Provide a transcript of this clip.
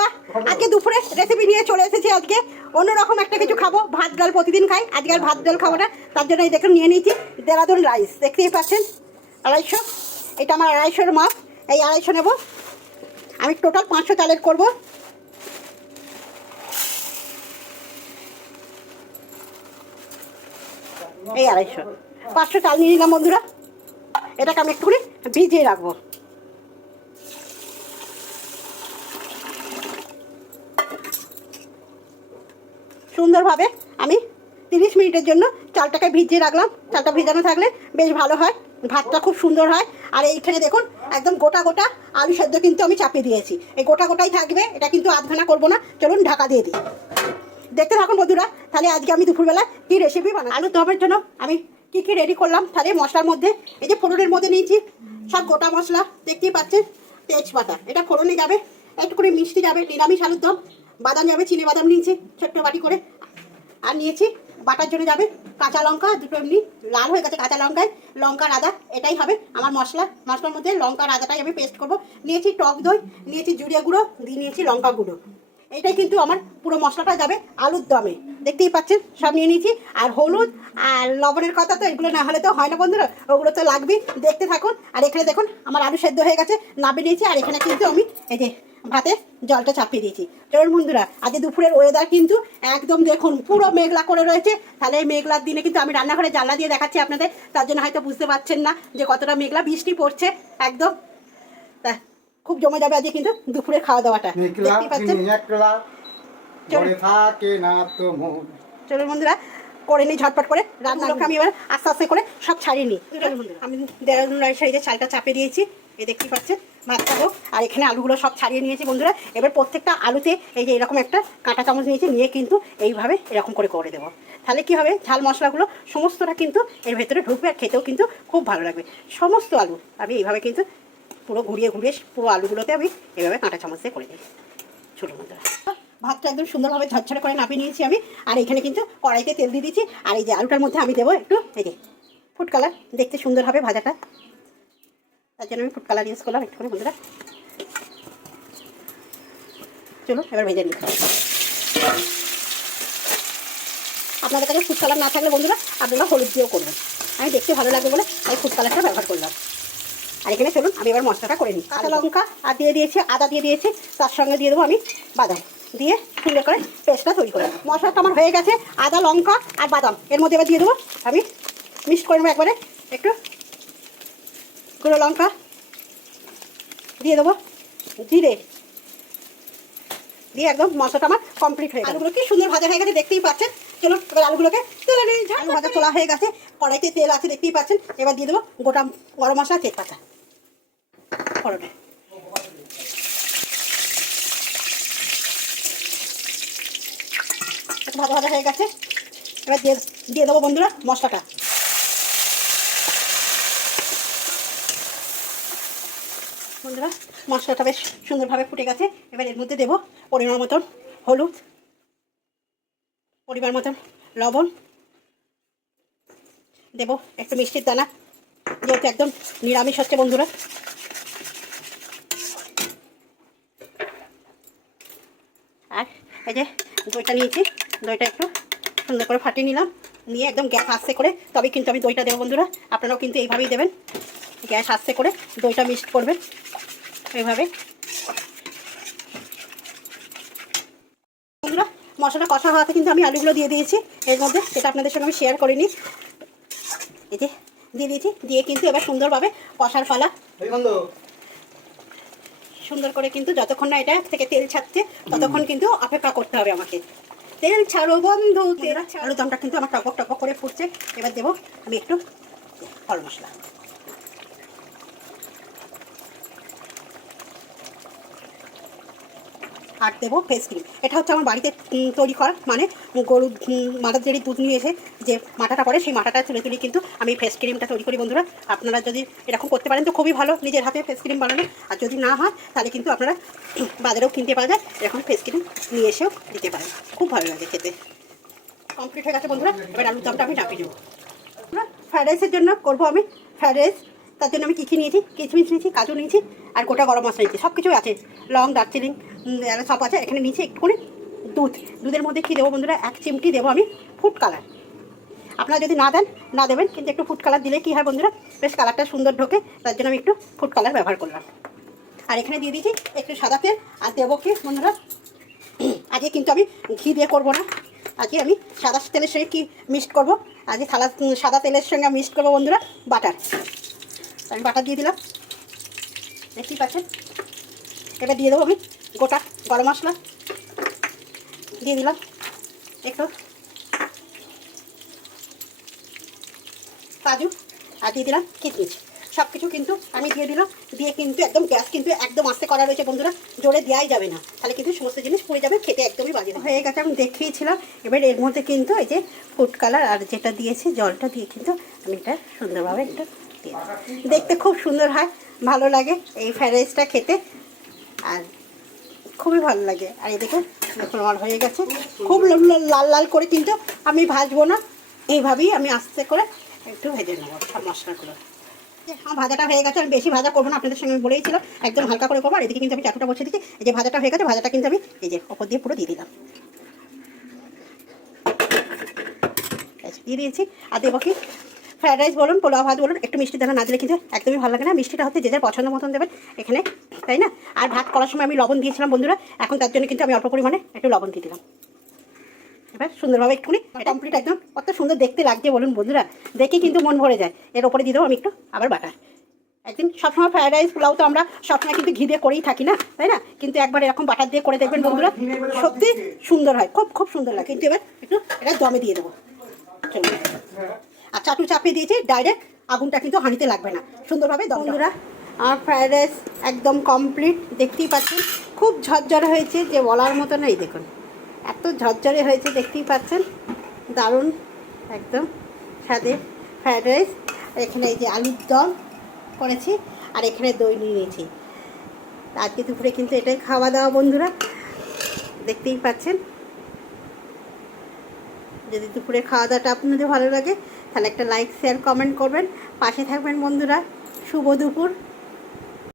বন্ধুরা, আজকে দুপুরে রেসিপি নিয়ে চলে এসেছি আজকে। অন্যরকম একটা কিছু খাব, ভাত, ডাল প্রতিদিন খাই। আজকে আর ভাত, ডাল খাব না তার জন্য এই দেখুন, নিয়ে নিয়েছি দেরাদুন রাইস। দেখতেই পাচ্ছেন? আড়াইশো। এটা আমার আড়াইশোর মাপ। এই আড়াইশো নেব। আমি টোটাল পাঁচশো চালের করব। এই আড়াইশো। পাঁচশো চাল নিয়ে নিলাম বন্ধুরা। এটাকে আমি একটুখানি ভিজিয়ে রাখব। সুন্দরভাবে আমি তিরিশ মিনিটের জন্য চালটাকে ভিজিয়ে রাখলাম। চালটা ভিজানো থাকলে বেশ ভালো হয়। ভাতটা খুব সুন্দর হয়। আর এইখানে দেখুন, একদম গোটা গোটা আলু সেদ্ধ কিন্তু আমি চাপিয়ে দিয়েছি। এই গোটা গোটাই থাকবে, এটা কিন্তু আধখানা করব না। চলুন ঢাকা দিয়ে দিই। দেখতে থাকুন বন্ধুরা, তাহলে আজকে আমি দুপুরবেলা কী রেসিপি বানাই আলু দমের জন্য আমি কী কী রেডি করলাম? তাহলে মশলার মধ্যে, এই যে ফোড়নের মধ্যে নিয়েছি, সব গোটা মশলা, দেখতেই পাচ্ছেন, তেজপাতা। এটা ফোড়নে যাবে একটু করে মিষ্টি যাবে, নিরামিষ আলুর দম। বাদাম যাবে, চিনি বাদাম নিয়েছি, ছোট্ট বাটি করে। আর নিয়েছি, বাটার জন্য যাবে কাঁচা লঙ্কা, দুটো এমনি লাল হয়ে গেছে কাঁচা লঙ্কায়। লঙ্কার আদা এটাই হবে আমার মশলা। মশলার মধ্যে লঙ্কার আদাটাই আমি পেস্ট করব। নিয়েছি টক দই, নিয়েছি জুড়িয়া গুঁড়ো, দিয়ে নিয়েছি লঙ্কা গুঁড়ো। এটাই কিন্তু আমার পুরো মশলাটা যাবে আলুর দমে। দেখতেই পাচ্ছেন, সব নিয়ে নিয়েছি। আর হলুদ আর লবণের কথা তো এগুলো না হলে তো হয় না বন্ধুরা, ওগুলো তো লাগবেই। দেখতে থাকুন, আর এখানে দেখুন, আমার আলু সেদ্ধ হয়ে গেছে, নামিয়ে নিয়েছি। আর এখানে কিন্তু আমি, এই যে ভাতে জলটা চাপিয়ে দিয়েছি। চলুন বন্ধুরা আজকে দুপুরের ওয়েদার কিন্তু একদম দেখুন পুরো মেঘলা করে রয়েছে। তাহলে এই মেঘলার দিনে কিন্তু আমি রান্নাঘরে জানলা দিয়ে দেখাচ্ছি আপনাদের তার জন্য হয়তো বুঝতে পারছেন না যে কতটা মেঘলা বৃষ্টি পড়ছে একদম। তা খুব জমে যাবে আজকে কিন্তু দুপুরের খাওয়া দাওয়াটা। মেঘলা দেখতেই পাচ্ছেন? চলুন। বন্ধুরা করে নিই ঝটপট করে। রান্নাগুলোকে আমি এবার আস্তে আস্তে করে সব ছাড়িয়ে নিই। আমি দেড় শাড়িতে চালটা চাপিয়ে দিয়েছি। এই দেখতে পাচ্ছেন ভাত খাব আর এখানে আলুগুলো সব ছাড়িয়ে নিয়েছি বন্ধুরা। এবার প্রত্যেকটা আলুতে এই যে এরকম একটা কাঁটা চামচ নিয়েছি, নিয়ে কিন্তু এইভাবে এরকম করে করে দেবো। তাহলে কি হবে? ঝাল মশলাগুলো সমস্তটা কিন্তু এর ভেতরে ঢুকবে আর খেতেও কিন্তু খুব ভালো লাগবে। সমস্ত আলু আমি এইভাবে কিন্তু পুরো ঘুরিয়ে ঘুরিয়ে পুরো আলুগুলোতে আমি এইভাবে কাঁটা চামচ দিয়ে করে দিই। ছোটো বন্ধুরা। ভাতটা একদম সুন্দরভাবে ঝরঝরে করে নাপিয়ে নিয়েছি আমি। আর এখানে কিন্তু কড়াইতে তেল দিয়ে দিয়েছি আর এই যে আলুটার মধ্যে আমি দেবো একটু, এই যে ফুড কালার, দেখতে সুন্দর হবে ভাজাটা। তার জন্য আমি ফুড কালার ইউজ করলাম একটু করে বন্ধুরা চলো, এবার ভেজে নিই। আপনাদের কাছে ফুড কালার না থাকলে বন্ধুরা, আপনারা হলুদ দিয়েও করবেন। আমি দেখতে ভালো লাগবে বলে আমি ফুড কালারটা ব্যবহার করলাম। আর এখানে চলুন, আমি এবার মশলাটা করে নিই। কাঁচা লঙ্কা, আর দিয়ে দিয়েছি, আদা দিয়ে দিয়েছি, তার সঙ্গে দিয়ে দেবো আমি বাদাম। দিয়ে সুন্দর করে পেস্টটা তৈরি করে মশলাটা আমার হয়ে গেছে, আদা, লঙ্কা, আর বাদাম। এর মধ্যে এবার দিয়ে দেবো, আমি মিক্স করে নেব একবারে। গুঁড়ো লঙ্কা দিয়ে দেবো। জিরে দিয়ে একদম মশলাটা আমার কমপ্লিট হয়ে গেল। আলুগুলো কি সুন্দর ভাজা হয়ে গেছে, দেখতেই পাচ্ছেন। চলুন, এবার আলুগুলোকে তুলে নিই, ঝাল ভাজা তোলা হয়ে গেছে। কড়াইতে তেল আছে, দেখতেই পাচ্ছেন। এবার দিয়ে দেবো গোটা গরম মশলা ফোড়নে একটু ভাজা ভাজা হয়ে গেছে। এবার দিয়ে দিয়ে দেবো বন্ধুরা মশলাটা। বন্ধুরা, মশলাটা বেশ সুন্দরভাবে ফুটে গেছে। এবার এর মধ্যে দেবো পরিমাণ মতন হলুদ, পরিমাণ মতন লবণ। দেবো একটু মিষ্টির দানা, যেহেতু একদম নিরামিষ হচ্ছে বন্ধুরা। আর এই যে দইটা নিয়েছি, দইটা একটু সুন্দর করে ফাটিয়ে নিলাম। নিয়ে একদম গ্যাস আস্তে করে তবে কিন্তু আমি দইটা দেবো বন্ধুরা। আপনারাও কিন্তু এইভাবেই দেবেন। গ্যাস আস্তে করে দইটা মিক্সড করবেন। বন্ধুরা মশলা কষা হওয়াতে কিন্তু আমি আলুগুলো দিয়ে দিয়েছি এর মধ্যে সেটা আপনাদের সঙ্গে আমি শেয়ার করিনি। এই যে দিয়ে দিয়েছি দিয়ে কিন্তু এবার সুন্দরভাবে কষার এই সুন্দর করে কিন্তু যতক্ষণ না এটা থেকে তেল ছাড়ছে ততক্ষণ কিন্তু অপেক্ষা করতে হবে আমাকে। তেল ছাড়ো বন্ধু তেল আলু দমটা কিন্তু আমার টপক টপক করে ফুটছে। এবার দেবো আমি একটু ফল মশলা। আর দেবো ফেস ক্রিম এটা হচ্ছে আমার বাড়িতে তৈরি করা। মানে গরু মাটার যেটি দুধ নিয়ে এসে যে মাটাটা পড়ে সেই মাটাটা তুলে তুলে কিন্তু আমি ফেস ক্রিমটা তৈরি করি বন্ধুরা। আপনারা যদি এরকম করতে পারেন তো খুবই ভালো, নিজের হাতে ফেস ক্রিম বানানো। আর যদি না হয়, তাহলে কিন্তু আপনারা বাজারেও কিনতে পাওয়া যায়। এরকম ফেস ক্রিম নিয়ে এসেও দিতে পারেন। খুব ভালো লাগে খেতে। কমপ্লিট হয়ে গেছে বন্ধুরা। এবার আলুর দমটা আমি নাপিয়ে দেবো ফ্রাইড রাইসের জন্য করব আমি। ফ্রাইড রাইস তার জন্য আমি কী কী নিয়েছি? কিচমিচ নিয়েছি, কাজু নিয়েছি, আর গোটা গরম মশলা নিয়েছি। সব কিছুই আছে। লং দার্জিলিং সব আছে। এখানে নিচে একটুখানি দুধ। দুধের মধ্যে কী দেবো বন্ধুরা? এক চিমটি দেবো আমি ফুড কালার। আপনারা যদি না দেন, না দেবেন, কিন্তু একটু ফুড কালার দিলে কী হয় বন্ধুরা? বেশ কালারটা সুন্দর ঢোকে। তার জন্য আমি একটু ফুড কালার ব্যবহার করলাম। আর এখানে দিয়ে দিয়েছি একটু সাদা তেল। আর দেবো কি বন্ধুরা? আজকে কিন্তু আমি ঘি দিয়ে করব না। আজকে আমি সাদা তেলের সঙ্গে কি মিক্সড করব? আজকে সাদা সাদা তেলের সঙ্গে মিক্সড করব বন্ধুরা, বাটার। আমি বাটার দিয়ে দিলাম। দেখতেই পাচ্ছেন? এবার দিয়ে দেবো আমি গোটা গরম মশলা। দিয়ে দিলাম একটু। কাজু আর দিয়ে দিলাম কিচমিচ সব কিছু কিন্তু আমি দিয়ে দিলাম। দিয়ে কিন্তু একদম গ্যাস কিন্তু একদম আস্তে করা রয়েছে বন্ধুরা। জোরে দেওয়াই যাবে না। তাহলে কিন্তু সমস্ত জিনিস পুড়ে যাবে, খেতে একদমই বাজে। হয়ে গেছে, আমি দেখিয়েছিলাম। এবার এর মধ্যে কিন্তু এই যে ফুড কালার আর যেটা দিয়েছি, জলটা দিয়ে কিন্তু আমি এটা সুন্দরভাবে একটু দেখতে। খুব সুন্দর হয়, ভালো লাগে এই ফ্রাইড রাইসটা খেতে। আর খুবই ভালো লাগে। আর এদিকে দেখুন আমার হয়ে গেছে, খুব লাল লাল- করে কিন্তু আমি ভাজবো না। এইভাবেই আমি আস্তে করে একটু ভেজে নেব, সব মশলাগুলো আমার ভাজাটা হয়ে গেছে, আমি বেশি ভাজা করব না, আপনাদের সঙ্গে আমি বলেইছিলাম, একদম হালকা করে করব। আর এদিকে কিন্তু আমি চাটুটা বসে দিচ্ছি। এই যে ভাজাটা হয়ে গেছে, ভাজাটা কিন্তু আমি এই যে ওপর দিয়ে পুরো দিয়ে দিলাম। দিয়ে দিয়েছি। আর দেবো কি? ফ্রাইড রাইস বলুন, পোলাও ভাত বলুন, একটু মিষ্টি দানা না দিলে কিন্তু একদমই ভালো লাগে না। মিষ্টিটা হচ্ছে যে যার পছন্দ মতন দেবেন এখানে, তাই না? আর ভাত করার সময় আমি লবণ দিয়েছিলাম বন্ধুরা, এখন তার জন্য কিন্তু আমি অল্প পরিমাণে একটু লবণ দিয়ে দিলাম। এবার সুন্দরভাবে একটুখানি কমপ্লিট একদম কত সুন্দর দেখতে লাগছে বলুন বন্ধুরা। দেখে কিন্তু মন ভরে যায়। এর ওপরে দিয়ে দেবো আমি একটু আবার বাটার। একদিন সবসময় ফ্রাইড রাইস, পোলাও তো আমরা সবসময় কিন্তু ঘি দিয়ে করেই থাকি না, তাই না? কিন্তু একবার এরকম বাটার দিয়ে করে দেখবেন বন্ধুরা, সত্যি সুন্দর হয়, খুব খুব সুন্দর লাগে। কিন্তু এবার একটু এটা দমে দিয়ে দেবো। চলুন। আর চাটু চাপিয়ে দিয়েছি ডাইরেক্ট আগুনটা কিন্তু হাঁড়িতে লাগবে না। সুন্দরভাবে বন্ধুরা, আমার ফ্রায়েড রাইস একদম কমপ্লিট দেখতেই পাচ্ছেন। খুব ঝরঝরে হয়েছে, যে বলার মতো নেই, দেখুন। এত ঝরঝরে হয়েছে, দেখতেই পাচ্ছেন। দারুণ, একদম স্বাদের ফ্রায়েড রাইস এখানে এই যে আলুর দম করেছি, আর এখানে দই নিয়ে নিয়েছি। আজকে দুপুরে কিন্তু এটাই খাওয়া দাওয়া, বন্ধুরা। দেখতেই পাচ্ছেন। যদি দুপুরে খাওয়া দাওয়াটা আপনাদের ভালো লাগে তাহলে একটা লাইক শেয়ার কমেন্ট করবেন। পাশে থাকবেন বন্ধুরা। শুভ দুপুর।